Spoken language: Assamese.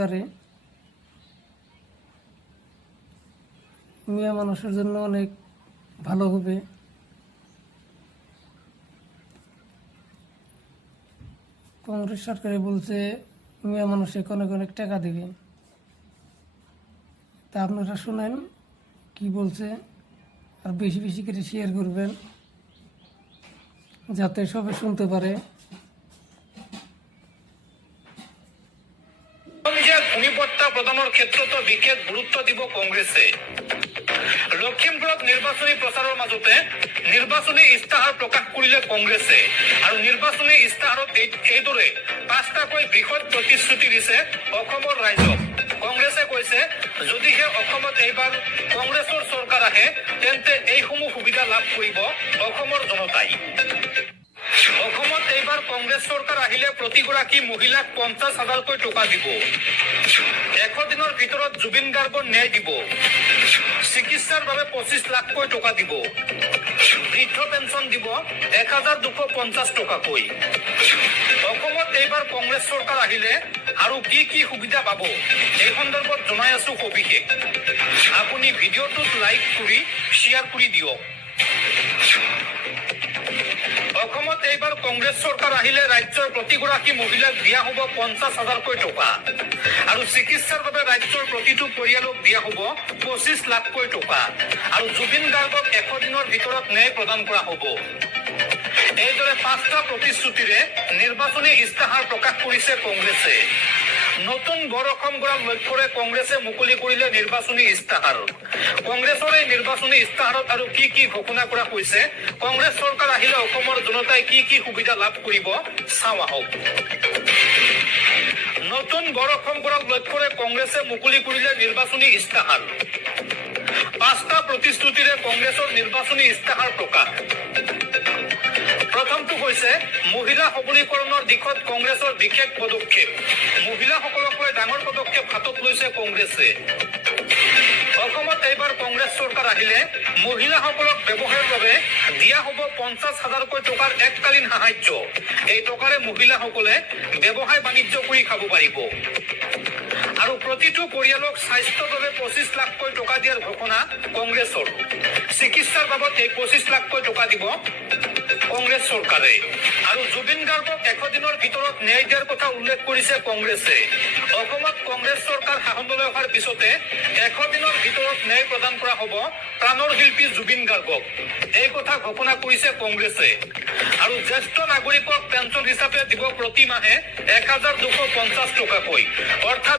পারে মিয়া মানুষের জন্য অনেক ভালো হবে। কংগ্রেস সরকারে বলছে মিয়া মানুষে অনেক অনেক টাকা দেবে, তা আপনারা শুনেন কি বলছে, আর বেশি বেশি করে শেয়ার করবেন যাতে সবাই শুনতে পারে। ভূমিপট্টা প্রদানের ক্ষেত্রতো বিশেষ গুরুত্ব দিব কংগ্রেছে। লখিমপুৰত নিৰ্বাচনী প্ৰচাৰৰ মাজতে নিৰ্বাচনী ইস্তাহাৰ প্ৰকাশ কৰিলে কংগ্ৰেছে, আৰু নিৰ্বাচনী ইস্তাহাৰত এইদৰে 5টাকৈ বৃহৎ প্ৰতিশ্ৰুতি দিছে অসমৰ ৰাইজক। কংগ্ৰেছে কৈছে যদিহে অসমত এইবাৰ কংগ্ৰেছৰ চৰকাৰ আহে তেন্তে এইসমূহ সুবিধা লাভ কৰিব অসমৰ জনতাই। অসমত এইবাৰ কংগ্ৰেছ চৰকাৰ আহিলে প্ৰতিগৰাকী মহিলাক 50,000কৈ টকা দিব। 100 দিনৰ ভিতৰত জুবিন গাৰ্গৰ ন্যায় দিব। চিকিৎসাৰ বাবে 25 লাখকৈ টকা দিব। বৃদ্ধ পেঞ্চন দিব 1,250 টকাকৈ। অসমত এইবাৰ কংগ্ৰেছ চৰকাৰ আহিলে আৰু কি কি সুবিধা পাব এই সন্দৰ্ভত জনাই আছো সবিশেষ। আপুনি ভিডিঅ'টোত লাইক কৰি শ্বেয়াৰ কৰি দিয়ক। অসমত এইবাৰ কংগ্ৰেছ চৰকাৰ আহিলে ৰাজ্যৰ প্ৰতিগৰাকী মহিলাক দিয়া হ'ব 50,000কৈ টকা, আৰু চিকিৎসাৰ বাবে ৰাজ্যৰ প্ৰতিটো পৰিয়ালক দিয়া হ'ব 25 লাখকৈ টকা, আৰু জুবিন গাৰ্গক 100 দিনৰ ভিতৰত ন্যায় প্ৰদান কৰা হ'ব। এইদৰে 5টা প্ৰতিশ্ৰুতিৰে নিৰ্বাচনী ইস্তাহাৰ প্ৰকাশ কৰিছে কংগ্ৰেছে। নতুন গড় অসম গঢ়াৰ লক্ষ্যৰে কংগ্ৰেছে মুকলি কৰিলে নিৰ্বাচনী ইস্তাহাৰ। কংগ্ৰেছৰ এই নিৰ্বাচনী ইস্তাহাৰত আৰু কি কি ঘোষণা কৰা হৈছে, কংগ্ৰেছ চৰকাৰ আহিলে অসমৰ জনতাই কি কি সুবিধা লাভ কৰিব চাওঁ আহক। নতুন গড় অসম গঢ়াৰ লক্ষ্যৰে কংগ্ৰেছে মুকলি কৰিলে নিৰ্বাচনী ইস্তাহাৰ। 5টা প্ৰতিশ্ৰুতিৰে কংগ্ৰেছৰ নিৰ্বাচনী ইস্তাহাৰ প্ৰকাশ। প্ৰথমটো হৈছে মহিলা সবলীকৰণৰ দিশত কংগ্ৰেছৰ বিশেষ পদক্ষেপ। মহিলাসকলক লৈ ডাঙৰ পদক্ষেপ হাতত লৈছে কংগ্ৰেছে। অসমত এইবাৰ কংগ্ৰেছ চৰকাৰ আহিলে মহিলাসকলক ব্যৱসায়ৰ বাবে দিয়া হ'ব 50,000কৈ টকাৰ এককালীন সাহায্য। এই টকাৰে মহিলাসকলে ব্যৱসায় বাণিজ্য কৰি খাব পাৰিব। আৰু প্ৰতিটো পৰিয়ালক স্বাস্থ্যৰ বাবে 25 লাখকৈ টকা দিয়াৰ ঘোষণা কংগ্ৰেছৰ। চিকিৎসাৰ বাবদ এই 25 লাখকৈ টকা দিব কংগ্ৰেছ চৰকাৰে। আৰু জুবিন গাৰ্গক 100 দিনৰ ভিতৰত ন্যায় দিয়াৰ কথা উল্লেখ কৰিছে কংগ্ৰেছে। অসমত কংগ্ৰেছ চৰকাৰ শাসনলৈ অহাৰ পিছতে 100 দিনৰ ভিতৰত ন্যায় প্ৰদান কৰা হ'ব প্ৰাণৰ শিল্পী জুবিন গাৰ্গক। এই কথা ঘোষণা কৰিছে কংগ্ৰেছে। আৰু জ্যেষ্ঠ নাগৰিকক পেঞ্চন হিচাপে দিব প্ৰতি মাহে 1,250 টকাকৈ, অৰ্থাৎ